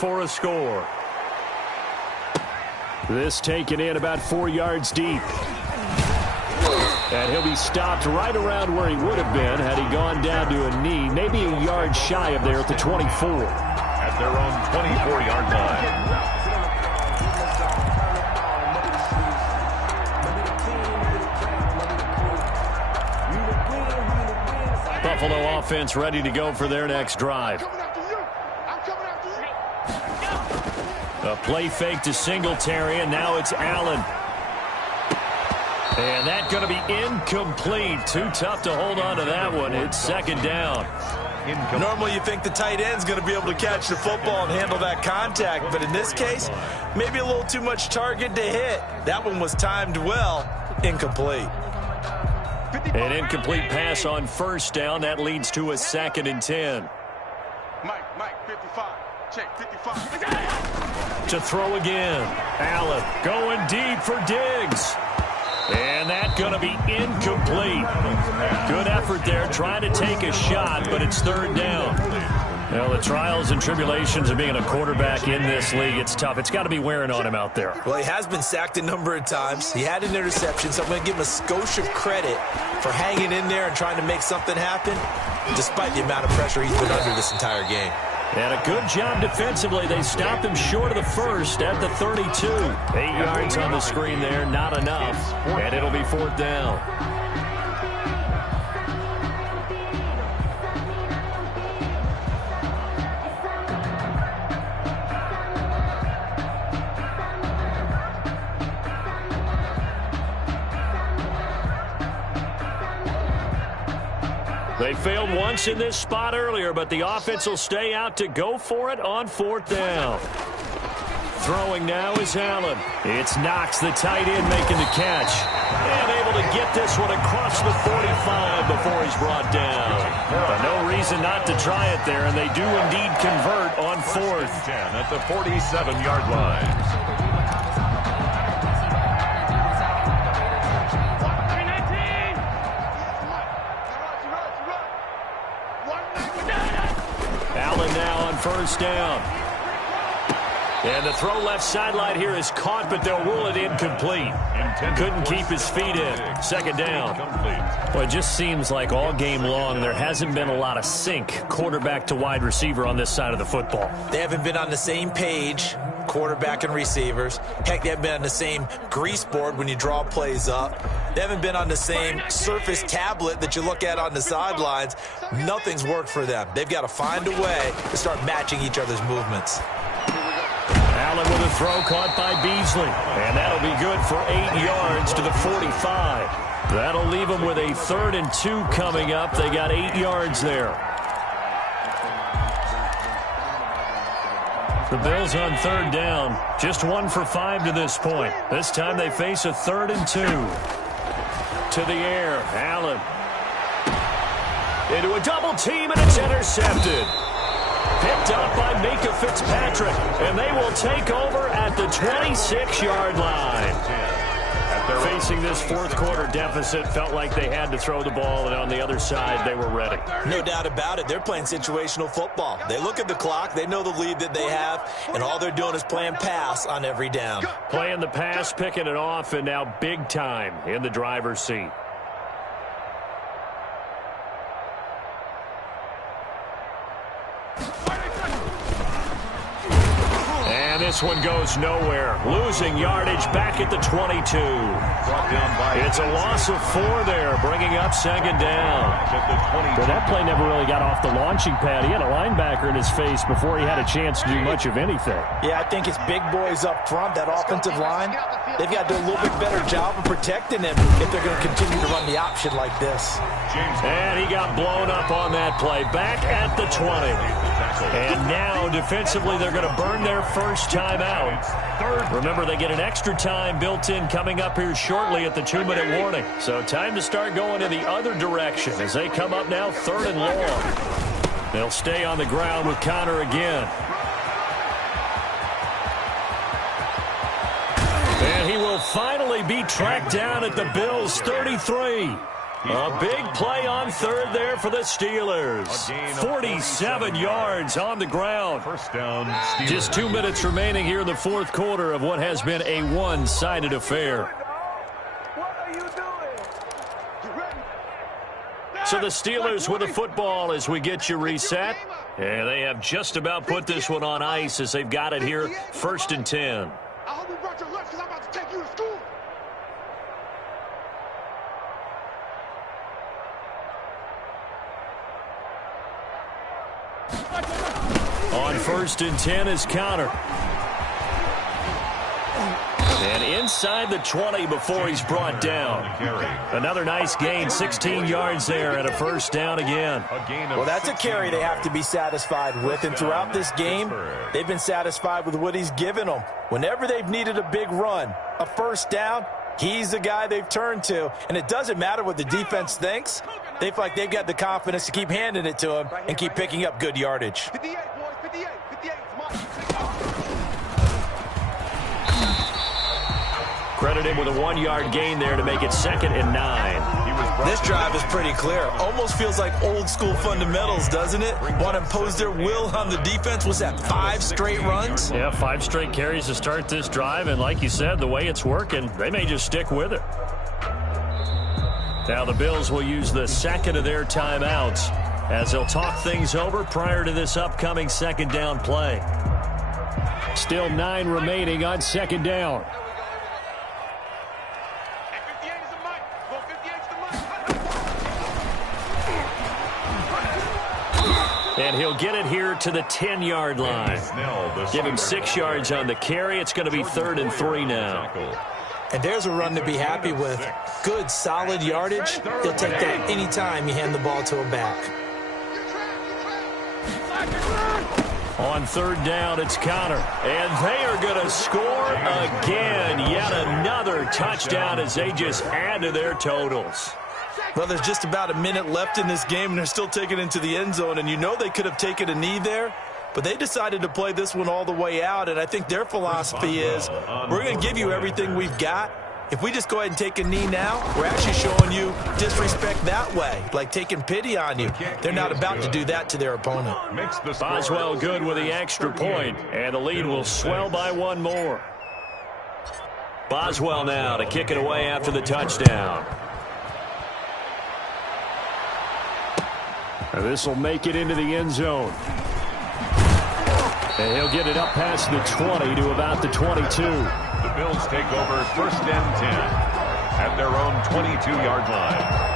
for a score. This taken in about 4 yards deep. And he'll be stopped right around where he would have been had he gone down to a knee, maybe a yard shy of there at the 24. At their own 24-yard line. Buffalo offense ready to go for their next drive. A play fake to Singletary, and now it's Allen. And that's going to be incomplete. Too tough to hold on to that one. It's second down. Normally you think the tight end's going to be able to catch the football and handle that contact, but in this case, maybe a little too much target to hit. That one was timed well. Incomplete. An incomplete pass on first down. That leads to a 2nd and 10. Mike, 55. Check, 55. To throw again. Allen going deep for Diggs. And that's going to be incomplete. Good effort there trying to take a shot, but it's third down. Well, the trials and tribulations of being a quarterback in this league, it's tough. It's got to be wearing on him out there. Well, he has been sacked a number of times. He had an interception, so I'm going to give him a skosh of credit for hanging in there and trying to make something happen, despite the amount of pressure he's been under this entire game. And a good job defensively. They stopped him short of the first at the 32. 8 yards on the screen there, not enough. And it'll be fourth down. They failed once in this spot earlier, but the offense will stay out to go for it on fourth down. Throwing now is Allen. It's Knox, the tight end, making the catch. And able to get this one across the 45 before he's brought down. But no reason not to try it there, and they do indeed convert on fourth. 10 at the 47-yard line. First down. And the throw left sideline here is caught, but they'll rule it incomplete. Couldn't keep his feet in. Second down. Well, it just seems like all game long there hasn't been a lot of sync quarterback to wide receiver on this side of the football. They haven't been on the same page, quarterback and receivers. Heck, they haven't been on the same grease board when you draw plays up. They haven't been on the same surface tablet that you look at on the sidelines. Nothing's worked for them. They've got to find a way to start matching each other's movements. Allen with a throw caught by Beasley. And that'll be good for 8 yards to the 45. That'll leave them with a 3rd and 2 coming up. They got 8 yards there. The Bills on third down. Just 1 for 5 to this point. This time they face a 3rd and 2. To the air, Allen. Into a double team, and it's intercepted. Picked up by Mika Fitzpatrick, and they will take over at the 26-yard line. Facing this fourth quarter deficit, felt like they had to throw the ball, and on the other side, they were ready. No doubt about it. They're playing situational football. They look at the clock, they know the lead that they have, and all they're doing is playing pass on every down. Playing the pass, picking it off, and now big time in the driver's seat. And this one goes nowhere. Losing yardage back at the 22. It's a loss of 4 there, bringing up second down. But that play never really got off the launching pad. He had a linebacker in his face before he had a chance to do much of anything. Yeah, I think it's big boys up front, that offensive line. They've got to do a little bit better job of protecting him if they're going to continue to run the option like this. And he got blown up on that play. Back at the 20. And now, defensively, they're going to burn their first time out. Remember, they get an extra time built in coming up here shortly at the 2-minute warning. So time to start going in the other direction as they come up now 3rd and long. They'll stay on the ground with Connor again. And he will finally be tracked down at the Bills' 33. A big play on third there for the Steelers. 47 yards on the ground. First down, Steelers. Just 2 minutes remaining here in the fourth quarter of what has been a one-sided affair. What are you doing? You ready? So the Steelers with the football as we get you reset. And they have just about put this one on ice as they've got it here, 1st and 10. I hope you brought your lunch because I'm about to take you to school. On 1st and 10 is Connor. And inside the 20 before he's brought down. Another nice gain, 16 yards there and a first down again. Well, that's a carry they have to be satisfied with. And throughout this game, they've been satisfied with what he's given them. Whenever they've needed a big run, a first down, he's the guy they've turned to. And it doesn't matter what the defense thinks. They feel like they've got the confidence to keep handing it to him and keep picking up good yardage. 58, boys, 58. 58 is mine. Credit him with a 1-yard gain there to make it 2nd and 9. This drive is pretty clear. Almost feels like old school fundamentals, doesn't it? Want to impose their will on the defense. Was that 5 straight runs? Yeah, 5 straight carries to start this drive. And like you said, the way it's working, they may just stick with it. Now the Bills will use the second of their timeouts as they'll talk things over prior to this upcoming 2nd down play. Still 9 remaining on 2nd down. And he'll get it here to the 10-yard line. Give him 6 yards on the carry. It's going to be 3rd and 3 now. And there's a run to be happy with. Good, solid yardage. He'll take that anytime you hand the ball to him back. On 3rd down, it's Connor. And they are going to score again. Yet another touchdown as they just add to their totals. Well, there's just about a minute left in this game, and they're still taking it into the end zone. And you know they could have taken a knee there, but they decided to play this one all the way out. And I think their philosophy is, we're going to give you everything we've got. If we just go ahead and take a knee now, we're actually showing you disrespect that way, like taking pity on you. They're not about to do that to their opponent. Boswell good with the extra point, and the lead will swell by 1 more. Boswell now to kick it away after the touchdown. And this will make it into the end zone. And he'll get it up past the 20 to about the 22. The Bills take over 1st and 10 at their own 22-yard line.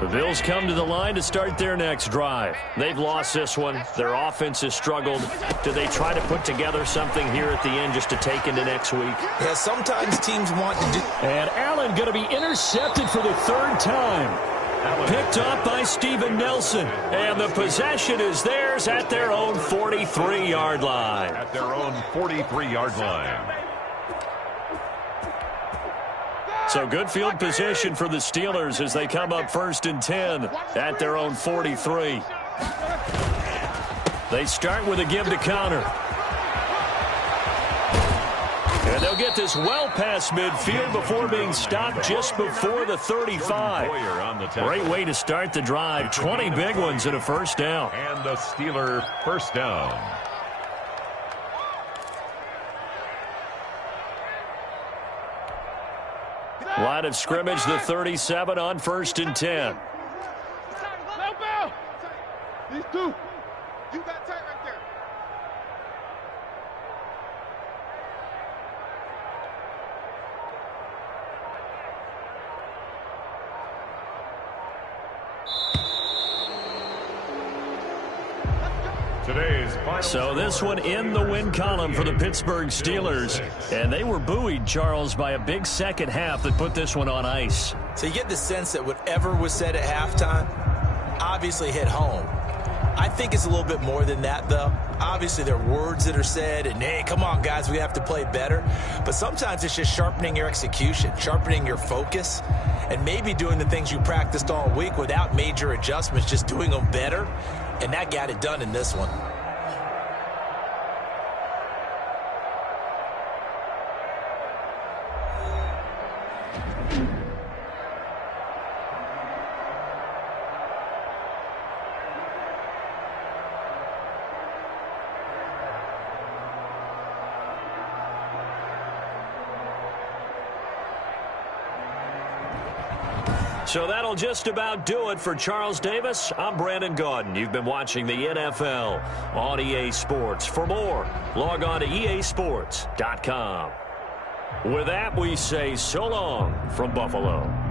The Bills come to the line to start their next drive. They've lost this one. Their offense has struggled. Do they try to put together something here at the end just to take into next week? Yeah, sometimes teams want to do... And Allen going to be intercepted for the 3rd time. Picked up by Steven Nelson. And the possession is theirs at their own 43-yard line. At their own 43-yard line. So good field position for the Steelers as they come up 1st and 10 at their own 43. They start with a give to Connor. And they'll get this well past midfield before being stopped just before the 35. Great way to start the drive. 20 big ones and a first down. And the Steeler first down. Line of scrimmage, the 37 on 1st and 10. These two. You got tight right there. So this one in the win column for the Pittsburgh Steelers. And they were buoyed, Charles, by a big second half that put this one on ice. So you get the sense that whatever was said at halftime obviously hit home. I think it's a little bit more than that, though. Obviously, there are words that are said, and, hey, come on, guys, we have to play better. But sometimes it's just sharpening your execution, sharpening your focus, and maybe doing the things you practiced all week without major adjustments, just doing them better. And that got it done in this one. So that'll just about do it for Charles Davis. I'm Brandon Gaudin. You've been watching the NFL on EA Sports. For more, log on to easports.com. With that, we say so long from Buffalo.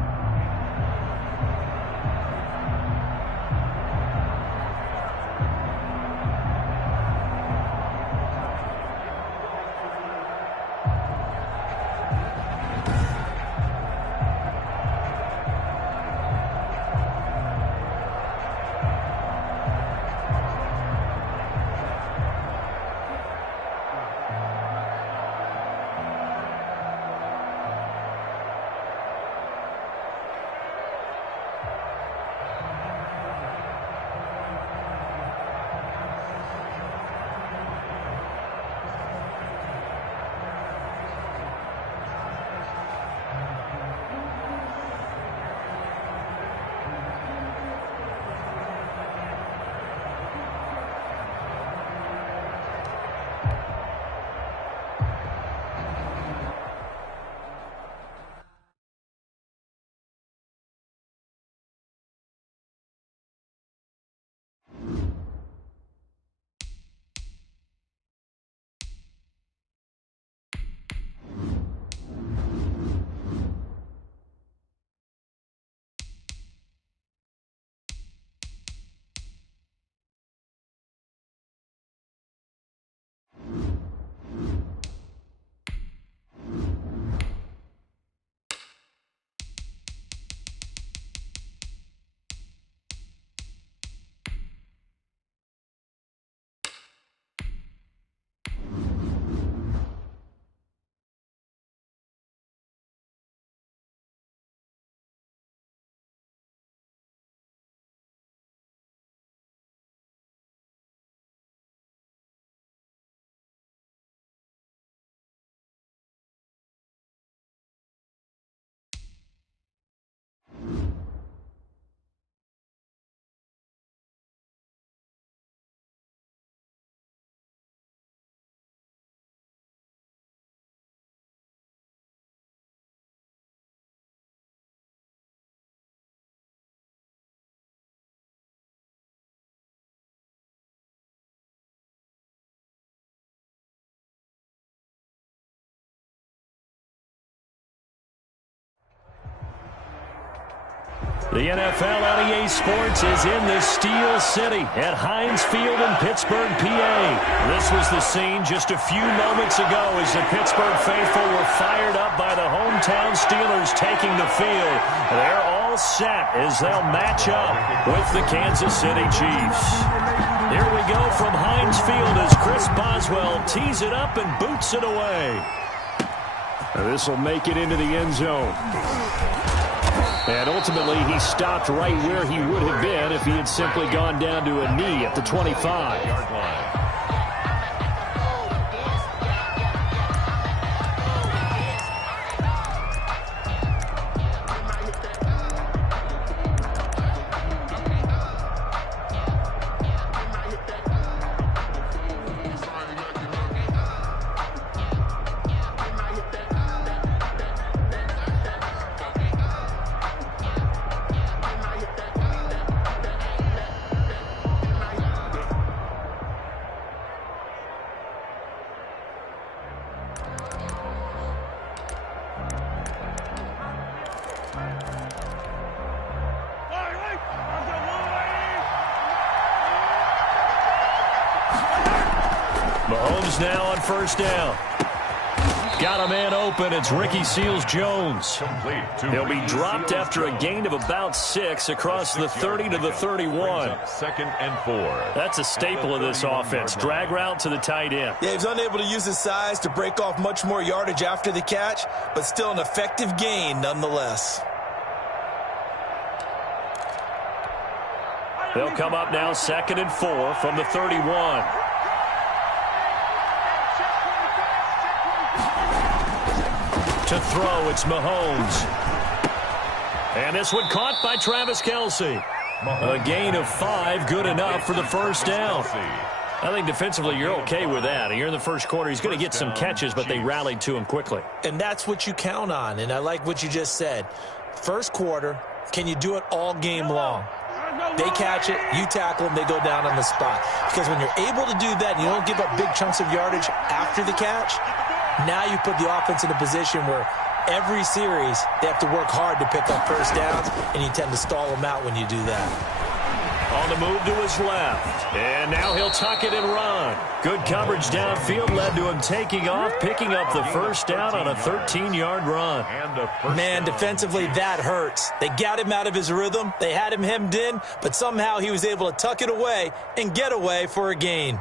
The NFL on EA Sports is in the Steel City at Heinz Field in Pittsburgh, PA. This was the scene just a few moments ago as the Pittsburgh faithful were fired up by the hometown Steelers taking the field. They're all set as they'll match up with the Kansas City Chiefs. Here we go from Heinz Field as Chris Boswell tees it up and boots it away. This will make it into the end zone. And ultimately, he stopped right where he would have been if he had simply gone down to a knee at the 25-yard line. Mahomes now on first down. Got a man open. It's Ricky Seals-Jones. He'll be dropped after a gain of about 6 across the 30 to the 31. 2nd and 4. That's a staple of this offense. Drag route to the tight end. Yeah, he's unable to use his size to break off much more yardage after the catch, but still an effective gain nonetheless. They'll come up now 2nd and 4 from the 31. To throw, it's Mahomes. And this one caught by Travis Kelce. A gain of 5, good enough for the first down. I think defensively you're okay with that. Here in the first quarter, he's going to get some catches, but they rallied to him quickly. And that's what you count on, and I like what you just said. First quarter, can you do it all game long? They catch it, you tackle them, they go down on the spot. Because when you're able to do that and you don't give up big chunks of yardage after the catch, now you put the offense in a position where every series they have to work hard to pick up first downs, and you tend to stall them out when you do that. On the move to his left, and now he'll tuck it and run. Good coverage downfield led to him taking off, picking up the first down on a 13-yard run. Man, defensively, that hurts. They got him out of his rhythm. They had him hemmed in, but somehow he was able to tuck it away and get away for a gain.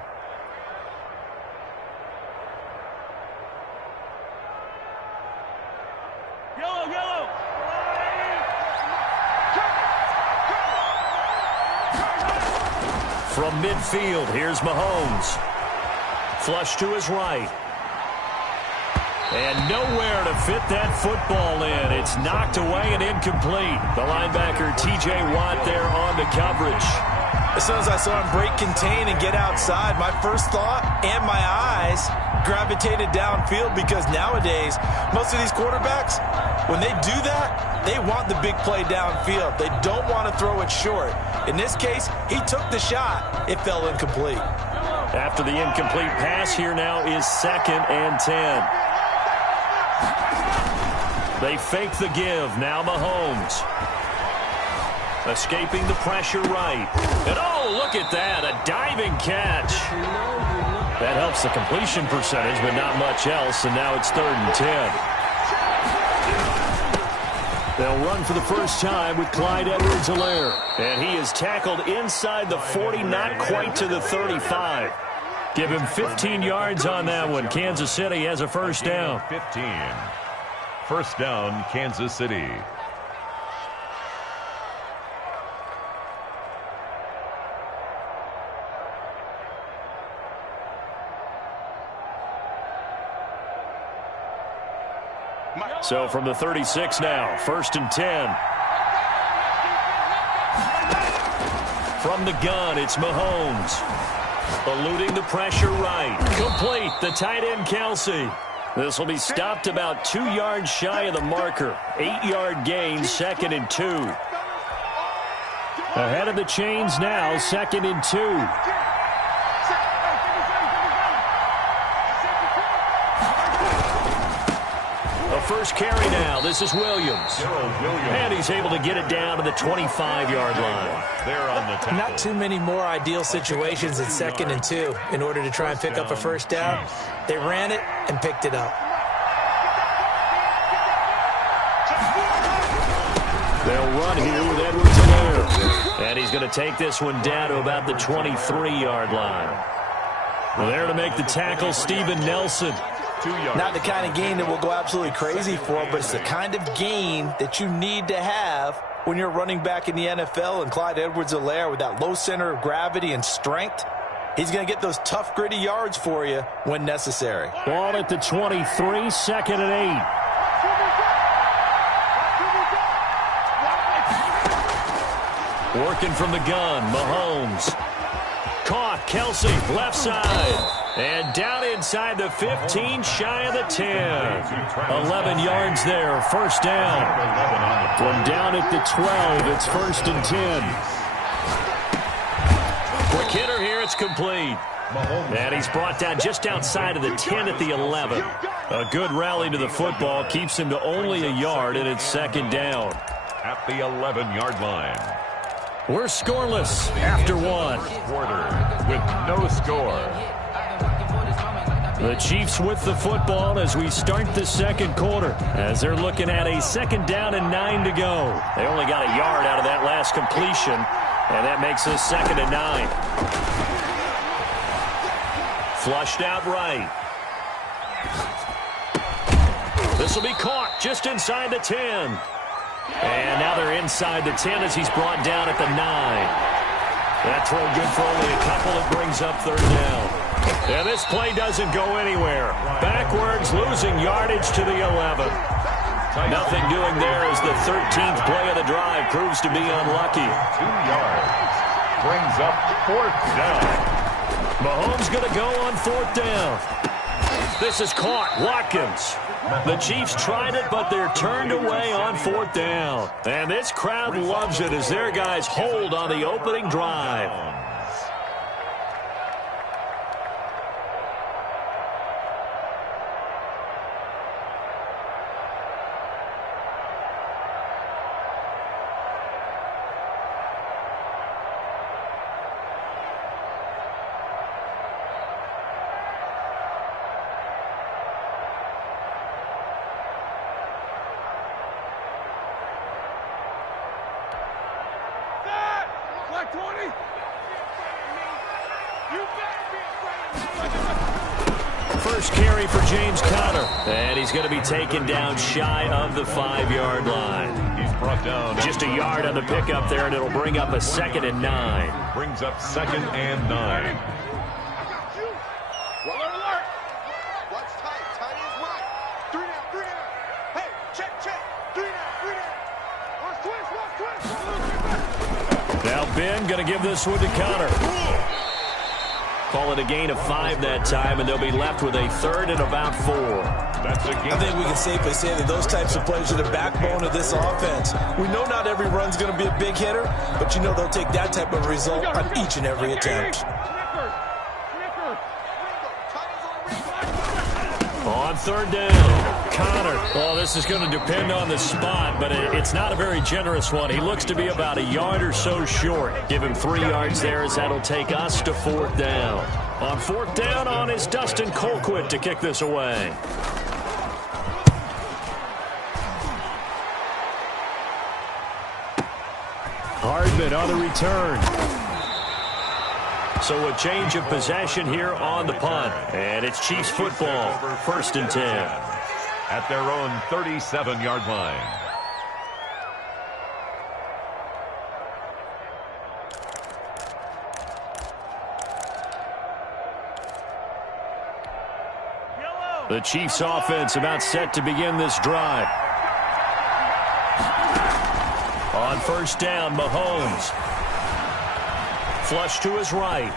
From midfield, here's Mahomes. Flush to his right. And nowhere to fit that football in. It's knocked away and incomplete. The linebacker, T.J. Watt, there on the coverage. As soon as I saw him break contain and get outside, my first thought and my eyes gravitated downfield, because nowadays, most of these quarterbacks, when they do that, they want the big play downfield. They don't want to throw it short. In this case, he took the shot. It fell incomplete. After the incomplete pass, here now is 2nd and 10. They fake the give. Now Mahomes. Escaping the pressure right. And oh, look at that. A diving catch. That helps the completion percentage, but not much else. And now it's 3rd and 10. They'll run for the first time with Clyde Edwards-Helaire. And he is tackled inside the 40, not quite to the 35. Give him 15 yards on that one. Kansas City has a first down. 15. First down, Kansas City. So from the 36 now, 1st and 10. From the gun, it's Mahomes. Eluding the pressure right. Complete, the tight end Kelce. This will be stopped about 2 yards shy of the marker. 8-yard gain, 2nd and 2. Ahead of the chains now, 2nd and 2. First carry now. This is Williams. And he's able to get it down to the 25-yard line. They're on the tackle. Not too many more ideal situations at 2nd and 2 in order to try and pick up a first down. They ran it and picked it up. They'll run here with Edwards-Helaire. And he's going to take this one down to about the 23-yard line. Well, there to make the tackle, Steven Nelson. Not the kind of gain that we'll go absolutely crazy for, but it's the kind of gain that you need to have when you're running back in the NFL. And Clyde Edwards-Helaire, with that low center of gravity and strength, he's going to get those tough, gritty yards for you when necessary. Ball at the 23, 2nd and 8. Working from the gun, Mahomes. Caught, Kelce, left side. And down inside the 15, shy of the 10. 11 yards there, first down. From down at the 12, it's 1st and 10. Quick hitter here, it's complete. And he's brought down just outside of the 10 at the 11. A good rally to the football keeps him to only a yard, and it's 2nd down. At the 11-yard line. We're scoreless after one. Quarter with no score. The Chiefs with the football as we start the second quarter, as they're looking at a 2nd down and 9 to go. They only got a yard out of that last completion, and that makes us 2nd and 9. Flushed out right. This will be caught just inside the 10. And now they're inside the 10 as he's brought down at the 9. That throw good for only a couple. It brings up 3rd down. And this play doesn't go anywhere. Backwards, losing yardage to the 11. Nothing doing there as the 13th play of the drive proves to be unlucky. 2 yards. Brings up 4th down. Mahomes going to go on 4th down. This is caught. Watkins. The Chiefs tried it, but they're turned away on 4th down. And this crowd loves it as their guys hold on the opening drive. First carry for James Conner. And he's going to be taken down shy of the 5-yard line. He's brought down just a yard on the pickup there, and it'll bring up a 2nd and 9. Brings up 2nd and 9. Watch tight. Tight is right. 3 down, 3 down. Hey, check. 3 down, 3 down. Watch twist. Now Ben going to give this one to Conner. Call it a gain of 5 that time, and they'll be left with a 3rd and about 4. That's a gain. I think we can safely say that those types of plays are the backbone of this offense. We know not every run's going to be a big hitter, but you know they'll take that type of result on each and every attempt. On 3rd down, Conner. Oh, this is going to depend on the spot, but it's not a very generous one. He looks to be about a yard or so short. Give him 3 yards there as that'll take us to 4th down. On 4th down on is Dustin Colquitt to kick this away. Hardman on the return. So a change of possession here on the punt. And it's Chiefs football, 1st and 10. At their own 37-yard line. The Chiefs offense about set to begin this drive. On 1st down, Mahomes. Flush to his right.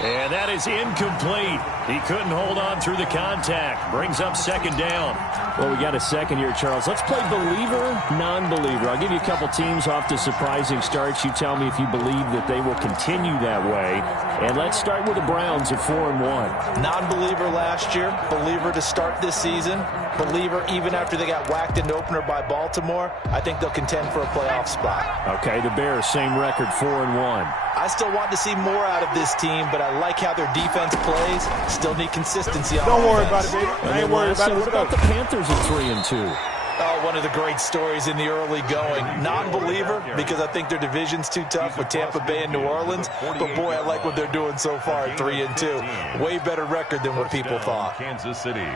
And that is incomplete. He couldn't hold on through the contact. Brings up 2nd down. Well, we got a second here, Charles. Let's play believer, non-believer. I'll give you a couple teams off to surprising starts. You tell me if you believe that they will continue that way. And let's start with the Browns at 4-1. Non-believer last year, believer to start this season, believer even after they got whacked in the opener by Baltimore. I think they'll contend for a playoff spot. Okay, the Bears, same record, 4-1. I still want to see more out of this team, but I like how their defense plays. Still need consistency on Don't worry offense. about it, baby. I ain't worried about it. What about the Panthers at 3-2? Oh, one of the great stories in the early going. Non-believer because I think their division's too tough with Tampa Bay and New Orleans. But, boy, I like what they're doing so far at 3-2. Way better record than what people thought. Kansas City.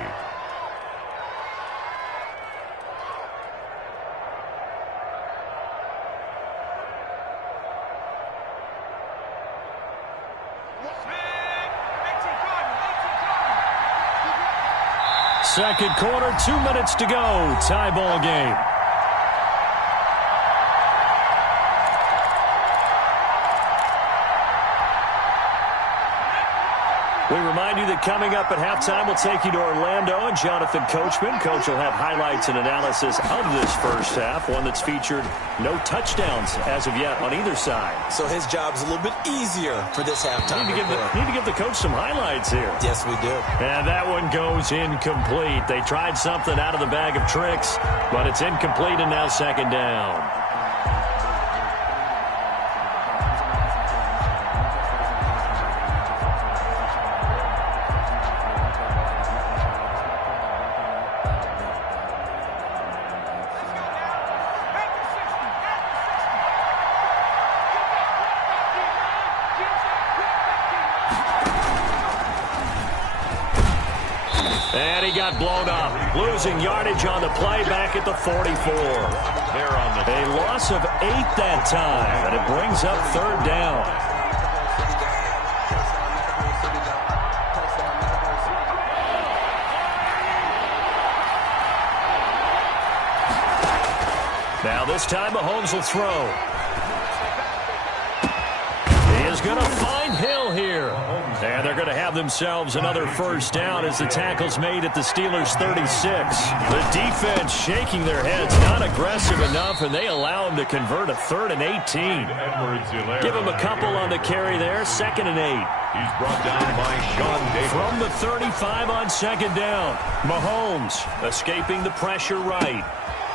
Second quarter, 2 minutes to go. Tie ball game. We remind you that coming up at halftime, we'll take you to Orlando and Jonathan Coachman. Coach will have highlights and analysis of this first half, one that's featured no touchdowns as of yet on either side. So his job's a little bit easier for this halftime. Need to give the coach some highlights here. Yes, we do. And that one goes incomplete. They tried something out of the bag of tricks, but it's incomplete and now 2nd down. And he got blown up, losing yardage on the play back at the 44. A loss of 8 that time, and it brings up 3rd down. Now this time Mahomes will throw. He is going to find Hill here. And they're going to have themselves another 1st down as the tackle's made at the Steelers' 36. The defense shaking their heads, not aggressive enough, and they allow him to convert a 3rd and 18. Give him a couple on the carry there, 2nd and 8. He's brought down by Sean Davis. From the 35 on 2nd down. Mahomes escaping the pressure right.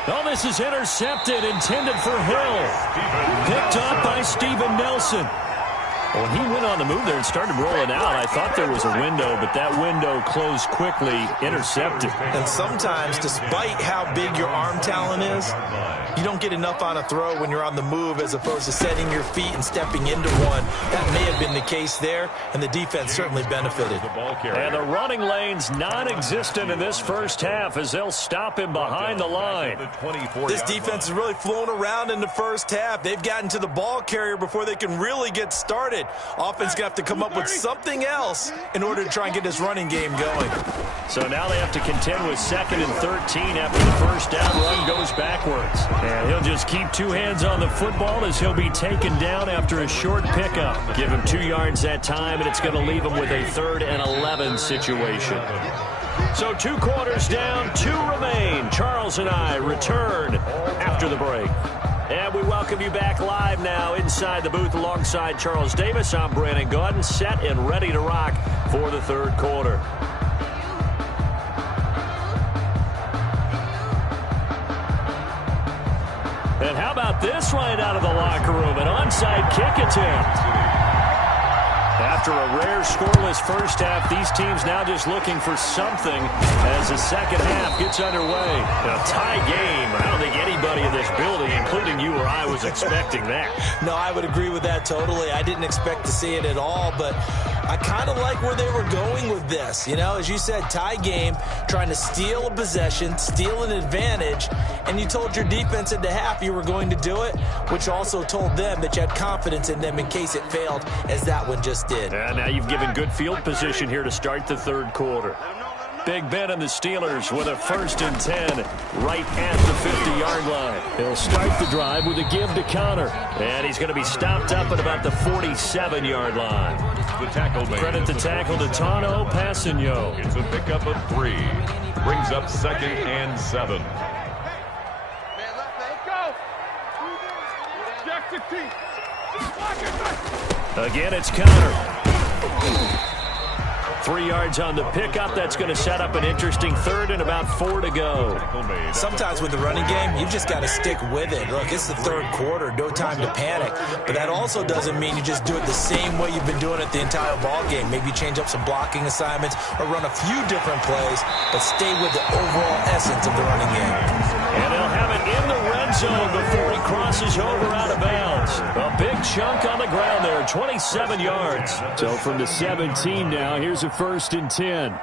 Oh, this is intercepted, intended for Hill. Picked up by Steven Nelson. When he went on the move there and started rolling out, I thought there was a window, but that window closed quickly, intercepted. And sometimes, despite how big your arm talent is, you don't get enough on a throw when you're on the move as opposed to setting your feet and stepping into one. That may have been the case there, and the defense certainly benefited. And the running lane's non-existent in this 1st half as they'll stop him behind the line. This defense has really flown around in the 1st half. They've gotten to the ball carrier before they can really get started. Offense going to have to come up with something else in order to try and get this running game going. So now they have to contend with 2nd and 13 after the 1st down run goes backwards. And he'll just keep 2 hands on the football as he'll be taken down after a short pickup. Give him 2 yards that time, and it's going to leave him with a 3rd and 11 situation. So 2 quarters down, 2 remain. Charles and I return after the break. And we welcome you back live now inside the booth alongside Charles Davis. I'm Brandon Gaudin, set and ready to rock for the 3rd quarter. And how about this right out of the locker room? An onside kick attempt. After a rare scoreless 1st half, these teams now just looking for something as the 2nd half gets underway. A tie game. I don't think anybody in this building, including you or I, was expecting that. No, I would agree with that totally. I didn't expect to see it at all, but I kind of like where they were going with this. You know, as you said, tie game, trying to steal a possession, steal an advantage, and you told your defense at the half you were going to do it, which also told them that you had confidence in them in case it failed, as that one just did. And now you've given good field position here to start the 3rd quarter. Big Ben and the Steelers with a 1st and 10 right at the 50-yard line. He'll start the drive with a give to Connor. And he's going to be stopped up at about the 47-yard line. The tackle made. Credit the tackle to Tano Passigno. It's a pickup of 3. Brings up 2nd and 7. Man, left leg, go. Jack 15. Again, it's Connor. 3 yards on the pickup. That's going to set up an interesting 3rd and about 4 to go. Sometimes with the running game, you've just got to stick with it. Look, it's the 3rd quarter, no time to panic. But that also doesn't mean you just do it the same way you've been doing it the entire ball game. Maybe change up some blocking assignments or run a few different plays, but stay with the overall essence of the running game. And they'll have it in the red zone before he crosses over out of bounds. A big chunk on the ground there, 27 yards. So from the 17 now, here's a 1st and 10.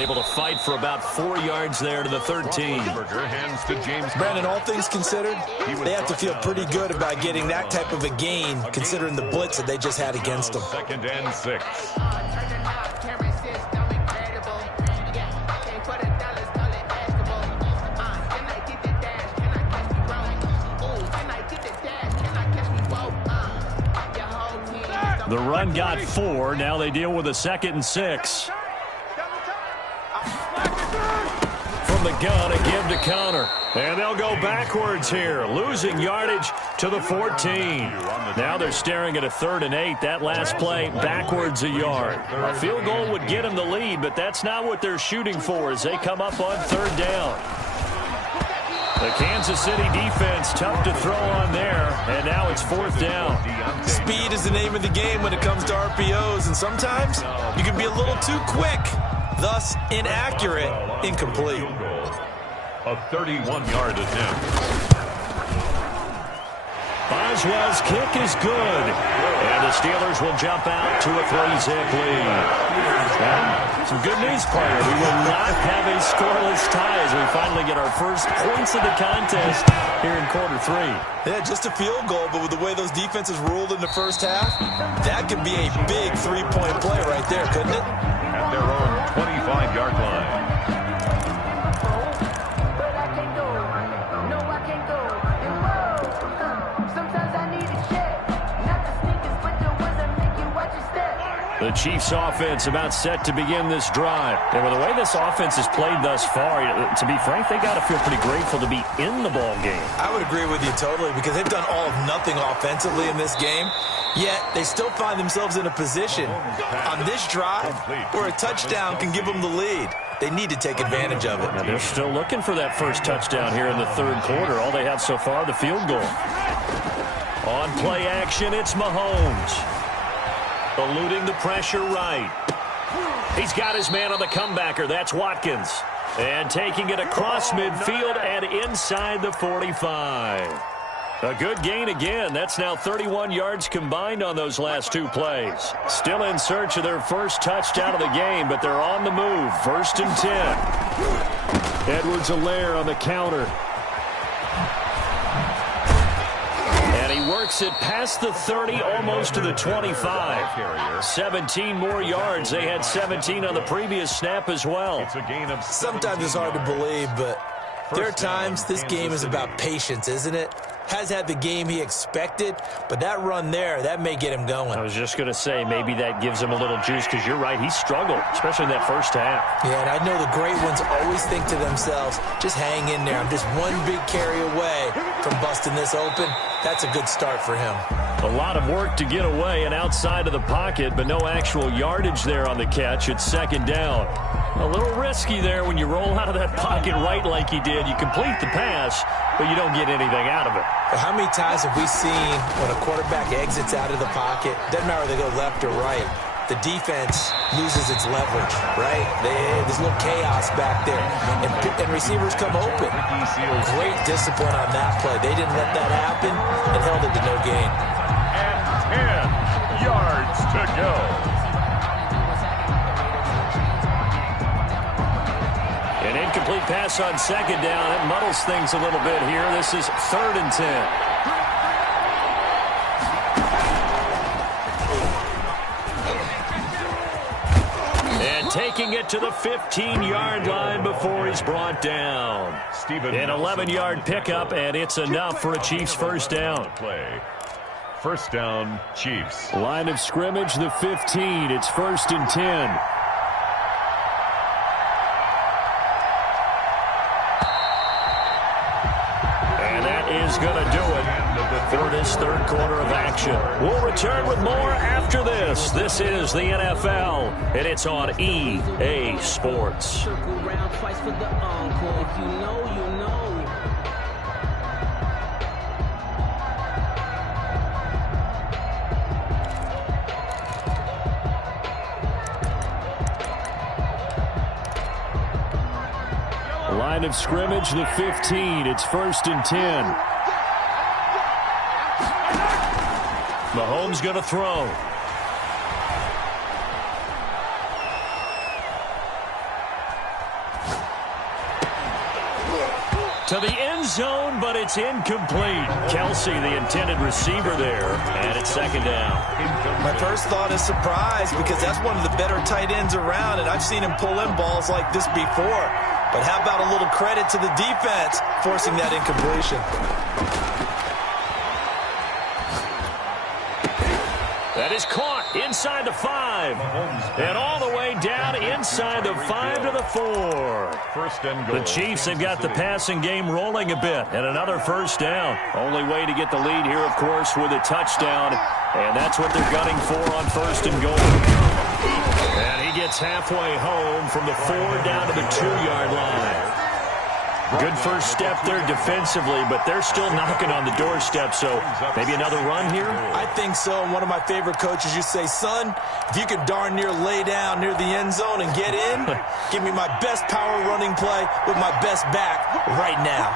Able to fight for about 4 yards there to the 13. Hands to James. Brandon, all things considered, they have to feel pretty good about getting that type of a gain, considering the blitz that they just had against them. 2nd and 6. The run got 4. Now they deal with a 2nd and 6. From the gun, a give to Connor. And they'll go backwards here, losing yardage to the 14. Now they're staring at a 3rd and 8. That last play, backwards a yard. A field goal would get them the lead, but that's not what they're shooting for as they come up on 3rd down. The Kansas City defense tough to throw on there, and now it's 4th down. Speed is the name of the game when it comes to RPOs, and sometimes you can be a little too quick, thus inaccurate, incomplete. A 31-yard attempt. Boswell's kick is good. And the Steelers will jump out to a 3-zip lead. Some good news, player. We will not have a scoreless tie as we finally get our first points of the contest here in quarter 3. Yeah, just a field goal, but with the way those defenses ruled in the first half, that could be a big three-point play right there, couldn't it? At their own 25-yard line. The Chiefs offense about set to begin this drive. And with the way this offense has played thus far, to be frank, they got to feel pretty grateful to be in the ball game. I would agree with you totally because they've done all of nothing offensively in this game, yet they still find themselves in a position on this drive where a touchdown can give them the lead. They need to take advantage of it. Now they're still looking for that first touchdown here in the third quarter. All they have so far, the field goal. On play action, it's Mahomes. Eluding the pressure right. He's got his man on the comebacker. That's Watkins. And taking it across midfield and inside the 45. A good gain again. That's now 31 yards combined on those last two plays. Still in search of their first touchdown of the game, but they're on the move. 1st and 10. Edwards-Helaire on the counter. And he works it past the 30, almost to the 25. 17 more yards. They had 17 on the previous snap as well. Sometimes it's hard to believe, but there are times this game is about patience, isn't it? Has had the game he expected, but that run there, that may get him going. I was just going to say, maybe that gives him a little juice, because you're right, he struggled, especially in that first half. Yeah, and I know the great ones always think to themselves, just hang in there. I'm just one big carry away from busting this open. That's a good start for him. A lot of work to get away and outside of the pocket, but no actual yardage there on the catch. It's 2nd down. A little risky there when you roll out of that pocket right like he did. You complete the pass, but you don't get anything out of it. But how many times have we seen when a quarterback exits out of the pocket, doesn't matter whether they go left or right, the defense loses its leverage, right? There's a little chaos back there, and receivers come open. Great discipline on that play. They didn't let that happen and held it to no gain. And 10 yards to go. An incomplete pass on 2nd down. It muddles things a little bit here. This is 3rd and 10. And taking it to the 15-yard line before he's brought down. An 11-yard pickup, and it's enough for a Chiefs first down. First down, Chiefs. Line of scrimmage, the 15. It's 1st and 10. Going to do it for this third quarter of action. We'll return with more after this. This is the NFL, and it's on EA Sports. Line of scrimmage, the 15. It's 1st and 10. Mahomes going to throw. To the end zone, but it's incomplete. Kelsey, the intended receiver there, and it's 2nd down. My first thought is surprise because that's one of the better tight ends around, and I've seen him pull in balls like this before. But how about a little credit to the defense forcing that incompletion? That is caught inside the 5. And all the way down inside the 5 to the 4. First and goal. The Chiefs have got the passing game rolling a bit. And another first down. Only way to get the lead here, of course, with a touchdown. And that's what they're gunning for on 1st and goal. And he gets halfway home from the 4 down to the 2-yard line. Good first step there defensively, but they're still knocking on the doorstep, so maybe another run here? I think so. And one of my favorite coaches used to say, son, if you could darn near lay down near the end zone and get in, give me my best power running play with my best back right now.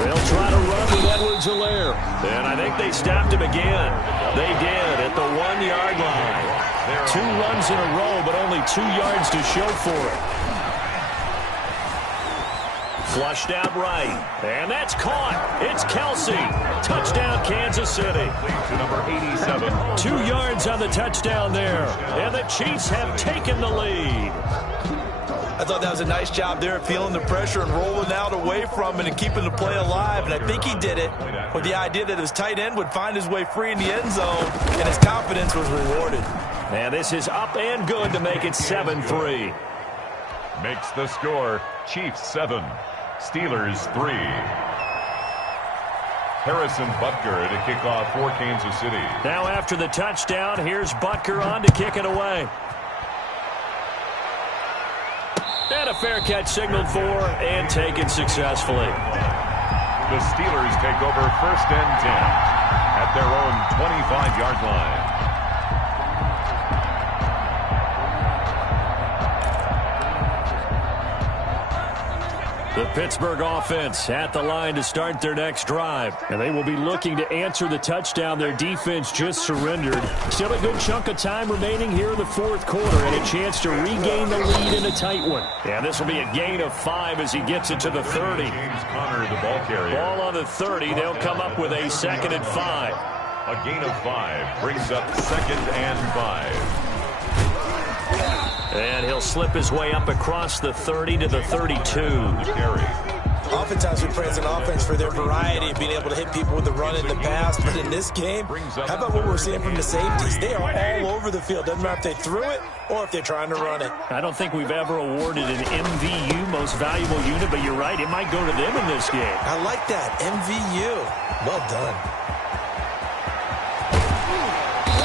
They'll try to run with Edwards-Helaire. And I think they stopped him again. They did at the 1-yard line. 2 runs in a row, but only 2 yards to show for it. Flushed out right. And that's caught. It's Kelsey. Touchdown, Kansas City. To number 87. 2 yards on the touchdown there. And the Chiefs have taken the lead. I thought that was a nice job there, feeling the pressure and rolling out away from it and keeping the play alive. And I think he did it with the idea that his tight end would find his way free in the end zone, and his confidence was rewarded. And this is up and good to make it 7-3. Makes the score Chiefs 7, Steelers 3. Harrison Butker to kick off for Kansas City. Now after the touchdown, here's Butker on to kick it away. And a fair catch signaled for and taken successfully. The Steelers take over 1st and 10 at their own 25-yard line. The Pittsburgh offense at the line to start their next drive. And they will be looking to answer the touchdown their defense just surrendered. Still a good chunk of time remaining here in the 4th quarter and a chance to regain the lead in a tight one. And this will be a gain of 5 as he gets it to the 30. James Conner, the ball carrier. Ball on the 30. They'll come up with a 2nd and 5. A gain of 5 brings up 2nd and 5. And he'll slip his way up across the 30 to the 32. Oftentimes we praise an offense for their variety of being able to hit people with the run in the pass. But in this game, how about what we're seeing from the safeties? They are all over the field. Doesn't matter if they threw it or if they're trying to run it. I don't think we've ever awarded an MVU, most valuable unit, but you're right. It might go to them in this game. I like that. MVU. Well done.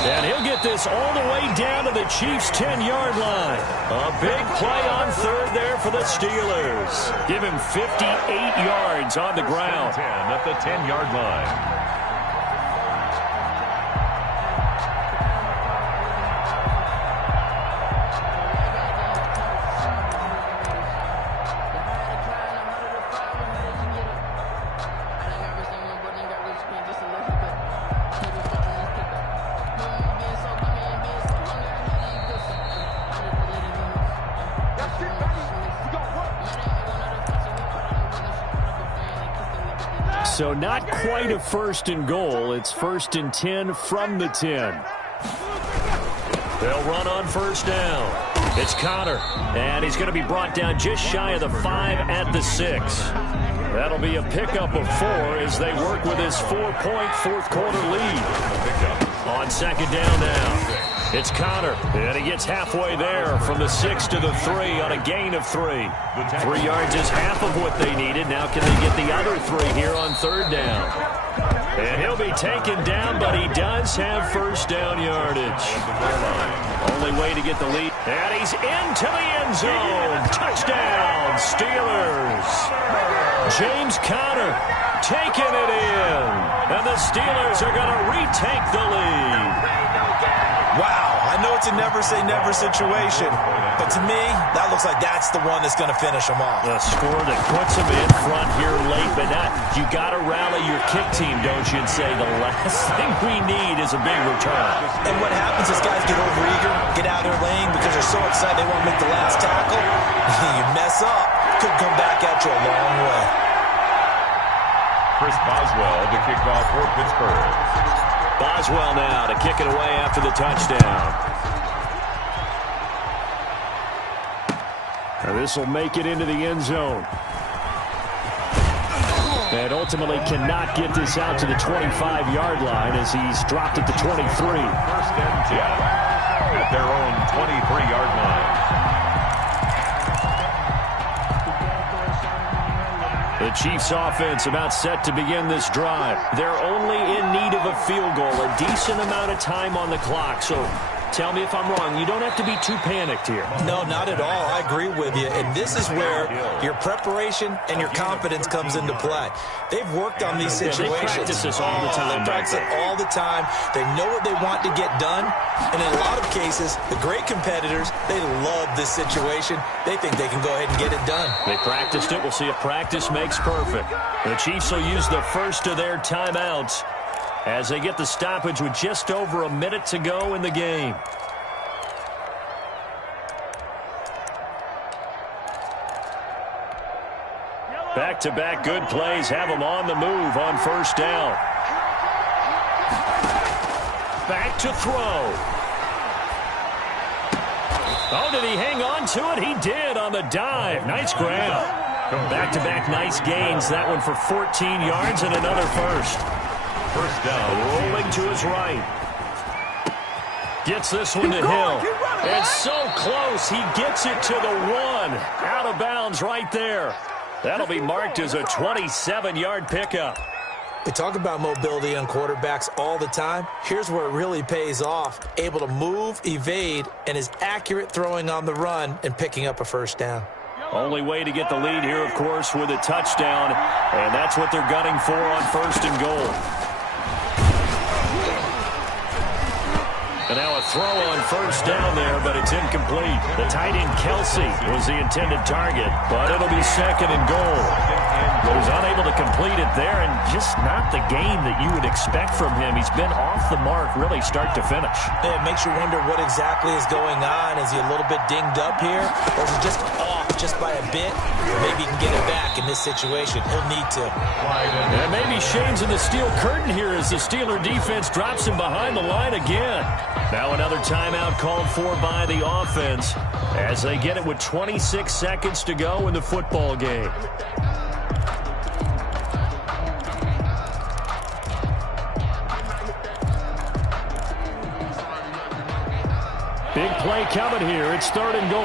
And he'll get this all the way down to the Chiefs' 10-yard line. A big play on 3rd there for the Steelers. Give him 58 yards on the ground. 10 at the 10-yard line. So not quite a 1st and goal. It's 1st and 10 from the 10. They'll run on 1st down. It's Conner, and he's going to be brought down just shy of the 5 at the 6. That'll be a pickup of 4 as they work with his 4-point 4th quarter lead. On 2nd down now. It's Conner, and he gets halfway there from the 6 to the 3 on a gain of 3. 3 yards is half of what they needed. Now can they get the other 3 here on 3rd down? And he'll be taken down, but he does have 1st down yardage. Only way to get the lead. And he's into the end zone. Touchdown, Steelers. James Conner taking it in. And the Steelers are going to retake the lead. Wow, I know it's a never-say-never situation, but to me, that looks like that's the one that's going to finish them off. The score that puts them in front here late, but not. You got to rally your kick team, don't you, and say the last thing we need is a big return. And what happens is guys get overeager, get out of their lane because they're so excited they want to make the last tackle. You mess up, could come back at you a long way. Chris Boswell to kick off for Pittsburgh. Boswell now to kick it away after the touchdown. And this will make it into the end zone. And ultimately cannot get this out to the 25-yard line as he's dropped at the 23. 1st and 10 at their own 23-yard line. The Chiefs offense about set to begin this drive. They're only in need of a field goal, a decent amount of time on the clock. So Tell me if I'm wrong. You don't have to be too panicked here. No, not at all. I agree with you. And this is where your preparation and your confidence comes into play. They've worked on these situations. They practice this all the time. They practice it all the time. They know what they want to get done. And in a lot of cases, the great competitors, they love this situation. They think they can go ahead and get it done. They practiced it. We'll see if practice makes perfect. The Chiefs will use the first of their timeouts as they get the stoppage with just over a minute to go in the game. Back-to-back good plays have them on the move on first down. Back to throw. Oh, did he hang on to it? He did on the dive. Nice grab. Back-to-back nice gains. That one for 14 yards and another first. First down. Rolling to his right. Gets this one to Hill. It's so close. He gets it to the one. Out of bounds right there. That'll be marked as a 27-yard pickup. We talk about mobility on quarterbacks all the time. Here's where it really pays off. Able to move, evade, and is accurate throwing on the run and picking up a first down. Only way to get the lead here, of course, with a touchdown. And that's what they're gunning for on first and goal. And now a throw on first down there, but it's incomplete. The tight end, Kelsey, was the intended target, but it'll be second and goal. But he's unable to complete it there, and just not the game that you would expect from him. He's been off the mark, really, start to finish. It makes you wonder what exactly is going on. Is he a little bit dinged up here, or is he just off just by a bit? Maybe he can get it back in this situation. He'll need to. And maybe Shane's in the steel curtain here as the Steeler defense drops him behind the line again. Now another timeout called for by the offense as they get it with 26 seconds to go in the football game. Big play coming here. It's third and goal.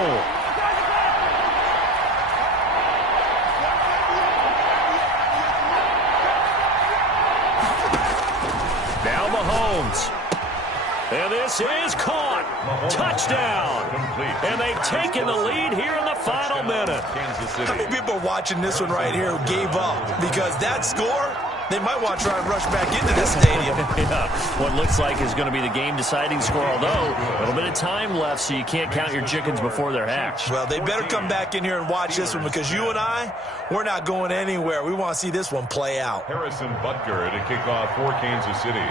Now Mahomes. And this is caught. Touchdown. And they've taken the lead here in the final minute. How many people watching this one right here who gave up? Because that score, they might want to try and rush back into this stadium. Yeah, what looks like is going to be the game-deciding score, although a little bit of time left, so you can't count your chickens before they're hatched. Well, they better come back in here and watch this one because you and I, we're not going anywhere. We want to see this one play out. Harrison Butker to kick off for Kansas City.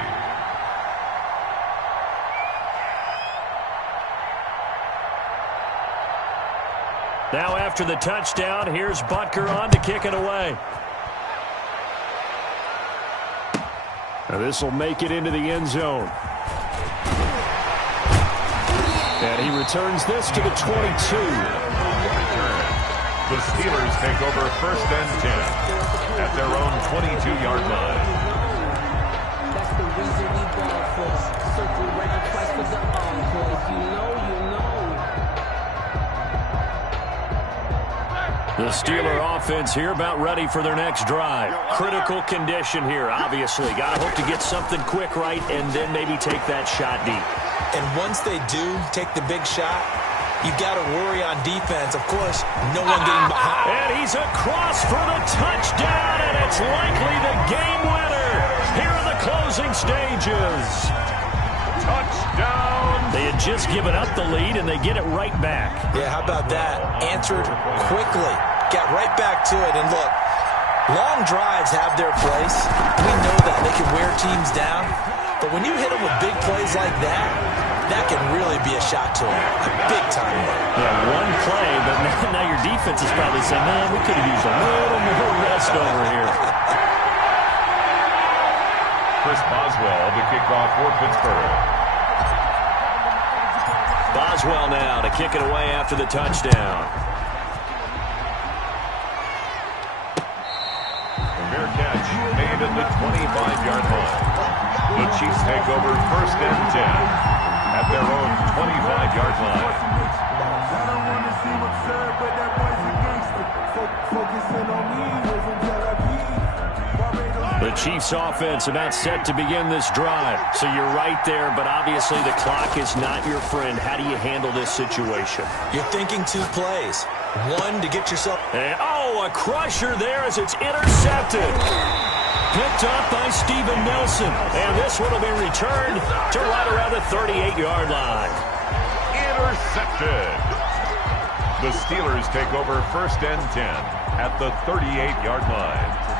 Now after the touchdown, here's Butker on to kick it away. Now this will make it into the end zone. And he returns this to the 22. The Steelers take over first and 10 at their own 22-yard line. That's the reason we ball for. Circle around twice for the encore. If you know, you know. The Steeler offense here about ready for their next drive. Critical condition here, obviously. Got to hope to get something quick right and then maybe take that shot deep. And once they do take the big shot, you got to worry on defense. Of course, no one getting behind. And he's across for the touchdown, and it's likely the game winner here in the closing stages. Touchdown! They had just given up the lead, and they get it right back. Yeah, how about that? Answered quickly. Got right back to it. And look, long drives have their place. We know that. They can wear teams down. But when you hit them with big plays like that, that can really be a shot to them. A big time one. Yeah, one play, but now your defense is probably saying, man, we could have used a little more rest over here. Chris Boswell to kick off for Pittsburgh. Boswell now to kick it away after the touchdown. A fair catch made at the 25-yard line. The Chiefs take over first and 10 at their own 25-yard line. I don't want to seem absurd, but that boy's a gangster. Focusing on me, living Tel Aviv. Barbados The Chiefs offense about set to begin this drive. So you're right there, but obviously the clock is not your friend. How do you handle this situation? You're thinking 2 plays. One to get yourself... And, a crusher there as it's intercepted. Picked up by Steven Nelson. And this one will be returned to right around the 38-yard line. Intercepted. The Steelers take over 1st and 10 at the 38-yard line.